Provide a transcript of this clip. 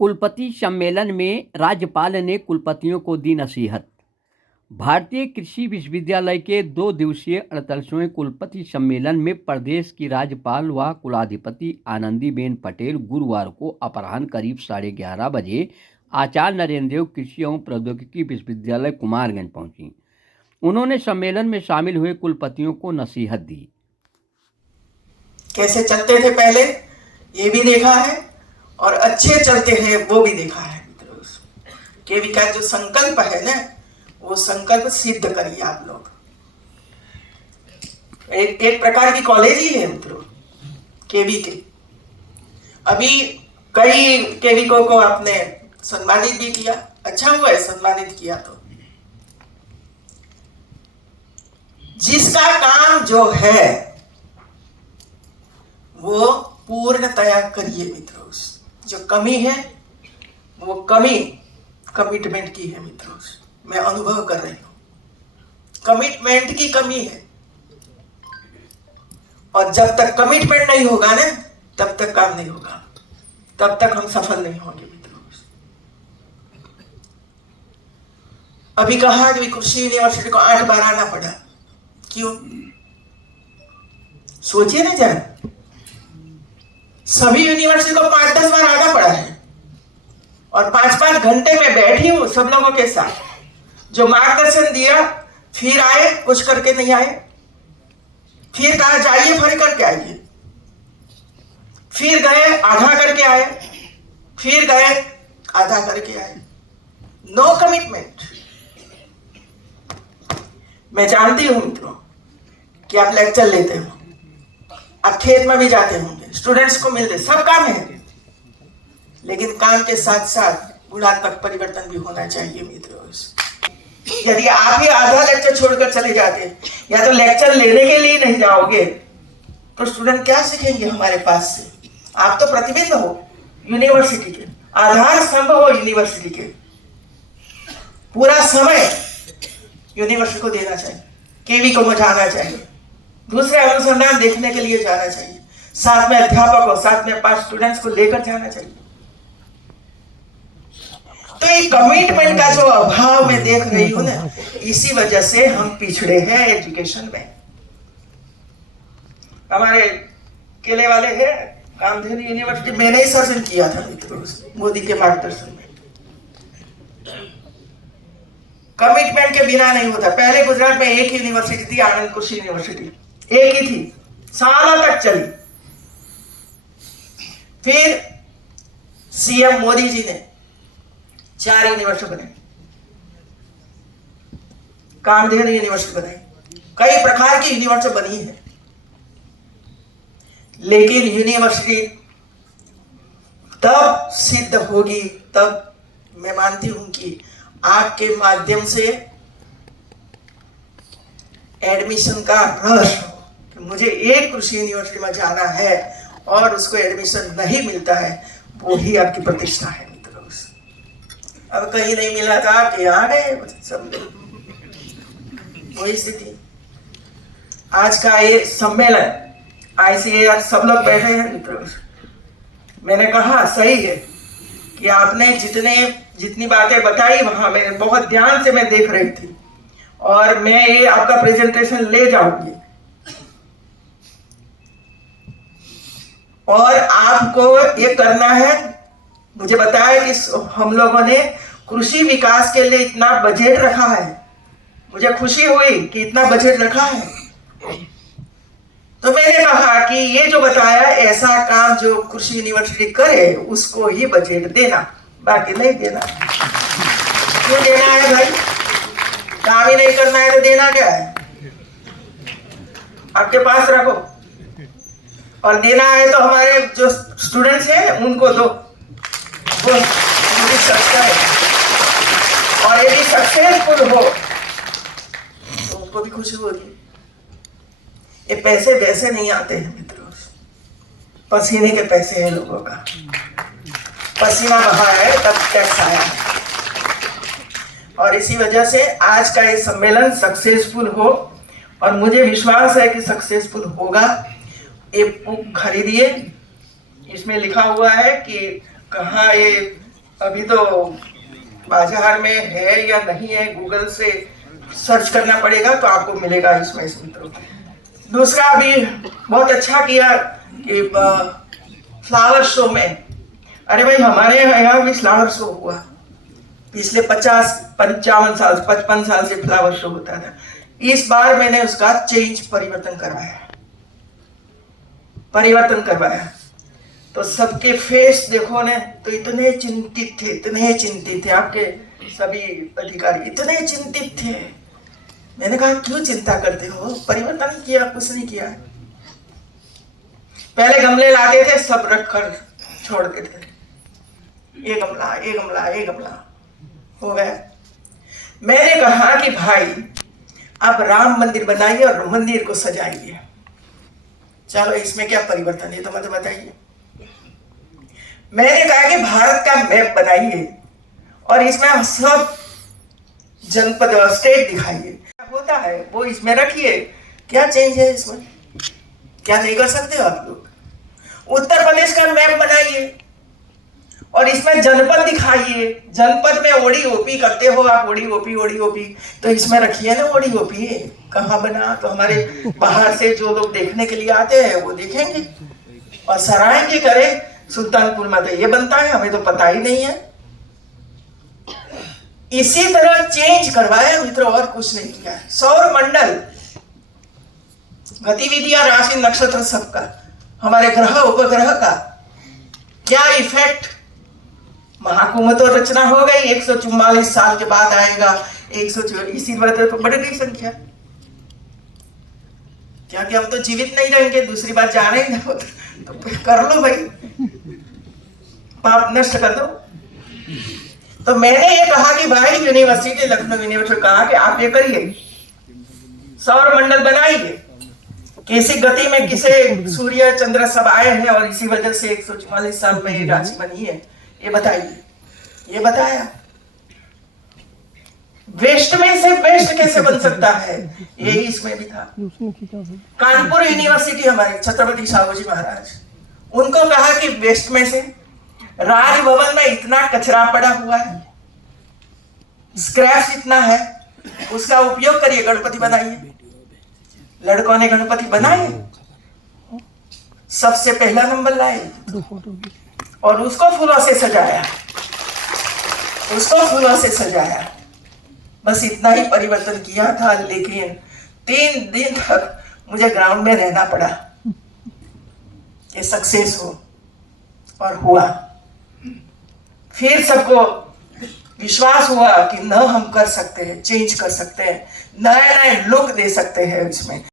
कुलपति सम्मेलन में राज्यपाल ने कुलपतियों को दी नसीहत। भारतीय कृषि विश्वविद्यालय के 2 दिवसीय 48वें कुलपति सम्मेलन में प्रदेश की राज्यपाल व कुलाधिपति आनंदीबेन पटेल गुरुवार को अपराह्न करीब 11:30 बजे आचार्य नरेंद्र देव कृषि एवं प्रौद्योगिकी विश्वविद्यालय कुमारगंज पहुंची। उन्होंने सम्मेलन में शामिल हुए कुलपतियों को नसीहत दी। कैसे चलते थे पहले ये भी देखा है और अच्छे चलते हैं वो भी देखा है। केवी का जो संकल्प है ना, वो संकल्प सिद्ध करिए आप लोग। एक प्रकार की कॉलेज ही है मित्रों केवी के। अभी कई केवी को आपने सम्मानित भी किया, अच्छा हुआ है सम्मानित किया। तो जिसका काम जो है वो पूर्णतया करिए मित्रों। जो कमी है वो कमी कमिटमेंट की है मित्रों। मैं अनुभव कर रही हूं, कमिटमेंट की कमी है। और जब तक कमिटमेंट नहीं होगा ना, तब तक काम नहीं होगा, तब तक हम सफल नहीं होंगे मित्रों। अभी कहा कि कृषि यूनिवर्सिटी को 8 बार आना पड़ा, क्यों? सोचिए ना जरा, सभी यूनिवर्सिटी को 5-10 बार आना पड़ा है और 5-5 घंटे में बैठी हूं सब लोगों के साथ। जो मार्गदर्शन दिया, फिर आए कुछ करके नहीं आए, फिर कहा जाइए फिर करके आइए, फिर गए आधा करके आए, फिर गए आधा करके आए। No commitment. मैं जानती हूं मित्रों कि आप लेक्चर लेते हो, आप खेत में भी जाते होंगे, स्टूडेंट्स को मिलते, सब काम है, लेकिन काम के साथ साथ गुणात्मक परिवर्तन भी होना चाहिए मित्रों। यदि आप ही आधा लेक्चर छोड़कर चले जाते या तो लेक्चर लेने के लिए नहीं जाओगे तो स्टूडेंट क्या सीखेंगे हमारे पास से? आप तो प्रतिबिंब हो यूनिवर्सिटी के, आधार स्तंभ हो यूनिवर्सिटी के। पूरा समय यूनिवर्सिटी को देना चाहिए, केवी को मचाना चाहिए, दूसरे अनुसंधान देखने के लिए जाना चाहिए, साथ में अध्यापक और साथ में 5 स्टूडेंट्स को लेकर जाना चाहिए। तो ये कमिटमेंट का जो अभाव मैं देख रही हूं ना, इसी वजह से हम पिछड़े हैं एजुकेशन में। हमारे केले वाले हैं कामधेनु यूनिवर्सिटी, मैंने ही सर्जन किया था मित्रों मोदी के मार्गदर्शन में। कमिटमेंट के बिना नहीं होता। पहले गुजरात में एक यूनिवर्सिटी थी, आनंद कृषि यूनिवर्सिटी, एक ही थी, सालों तक चली। फिर सीएम मोदी जी ने 4 यूनिवर्सिटी बनाई, कामधेनु यूनिवर्सिटी बनाई, कई प्रकार की यूनिवर्सिटी बनी है। लेकिन यूनिवर्सिटी तब सिद्ध होगी, तब मैं मानती हूं कि आपके माध्यम से एडमिशन का रश हो कि मुझे एक कृषि यूनिवर्सिटी में जाना है और उसको एडमिशन नहीं मिलता है, वो ही आपकी प्रतिष्ठा है मित्रों। अब कहीं नहीं मिला था, आप यहाँ गए सब, वही स्थिति। आज का ये सम्मेलन ICAR सब लोग बैठे हैं मित्रों। मैंने कहा सही है कि आपने जितनी बातें बताई वहां मैंने बहुत ध्यान से मैं देख रही थी और मैं ये आपका प्रेजेंटेशन ले जाऊंगी। और आपको ये करना है, मुझे बताया कि हम लोगों ने कृषि विकास के लिए इतना बजट रखा है। मुझे खुशी हुई कि इतना बजट रखा है। तो मैंने कहा कि ये जो बताया ऐसा काम जो कृषि यूनिवर्सिटी करे उसको ही बजट देना, बाकी नहीं देना। क्यों देना है भाई? काम ही नहीं करना है तो देना क्या है? आपके पास रखो, और देना है तो हमारे जो स्टूडेंट्स हैं उनको दो, वो सकता है। और यदि सक्सेसफुल हो तो उनको भी खुशी होगी। ये पैसे वैसे नहीं आते हैं मित्रों, पसीने के पैसे हैं लोगों का। पसीना बहा है तब टैक्स आया है। और इसी वजह से आज का ये सम्मेलन सक्सेसफुल हो, और मुझे विश्वास है कि सक्सेसफुल होगा। ये बुक खरीदिए, इसमें लिखा हुआ है कि कहाँ ये अभी तो बाजार में है या नहीं है, गूगल से सर्च करना पड़ेगा तो आपको मिलेगा इसमें मित्रों। दूसरा अभी बहुत अच्छा किया कि फ्लावर शो में, अरे भाई हमारे यहाँ भी फ्लावर शो हुआ, पिछले 50-55 साल 55 साल से फ्लावर शो होता था। इस बार मैंने उसका परिवर्तन करवाया तो सबके फेस देखो ने तो इतने चिंतित थे आपके सभी अधिकारी, इतने चिंतित थे। मैंने कहा क्यों चिंता करते हो, परिवर्तन किया, कुछ नहीं किया। पहले गमले लाते थे, सब रख कर छोड़ देते थे, ये गमला हो गया। मैंने कहा कि भाई आप राम मंदिर बनाइए और मंदिर को सजाइए, चलो इसमें क्या परिवर्तन है तो मुझे बताइए। मैंने कहा कि भारत का मैप बनाइए और इसमें सब जनपद और स्टेट दिखाइए, क्या होता है वो इसमें रखिए, क्या चेंज है इसमें, क्या नहीं कर सकते हो आप लोग। उत्तर प्रदेश का मैप बनाइए और इसमें जनपद दिखाइए, जनपद में ओडी ओपी करते हो आप, ओडी ओपी तो इसमें रखिए ना ओडी ओपी कहाँ बना, तो हमारे बाहर से जो लोग देखने के लिए आते हैं वो देखेंगे और सराहेंगे, करे सुल्तानपुर में तो ये बनता है, हमें तो पता ही नहीं है। इसी तरह चेंज करवाया मित्रों, और कुछ नहीं किया। सौर मंडल गतिविधियां, राशि नक्षत्र सबका, हमारे ग्रह उपग्रह का क्या इफेक्ट, महाकुंभ तो रचना हो गई, 144 साल के बाद आएगा, 124 बात तो बढ़ गई संख्या, क्या कि हम तो जीवित नहीं रहेंगे, दूसरी बार जाने ही ना, तो कर लो भाई, पाप नष्ट कर दो। तो मैंने ये कहा कि भाई यूनिवर्सिटी, लखनऊ यूनिवर्सिटी कहा कि आप ये करिए, सौर मंडल बनाइए, किसी गति में किसे सूर्य चंद्र सब आए हैं और इसी वजह से 144 साल में ये राशि बनी है, ये बताइए। ये बताया। वेस्ट में से बेस्ट कैसे बन सकता है, यही इसमें भी था। कानपुर यूनिवर्सिटी हमारे छत्रपति साहूजी महाराज, उनको कहा कि वेस्ट में से, राजभवन में इतना कचरा पड़ा हुआ है, स्क्रैप इतना है, उसका उपयोग करिए, गणपति बनाइए। लड़कों ने गणपति बनाए, सबसे पहला नंबर लाए और उसको फूलों से सजाया, बस इतना ही परिवर्तन किया था। लेकिन 3 दिन तक मुझे ग्राउंड में रहना पड़ा कि सक्सेस हो, और हुआ। फिर सबको विश्वास हुआ कि न हम कर सकते हैं, चेंज कर सकते हैं, नए लुक दे सकते हैं इसमें।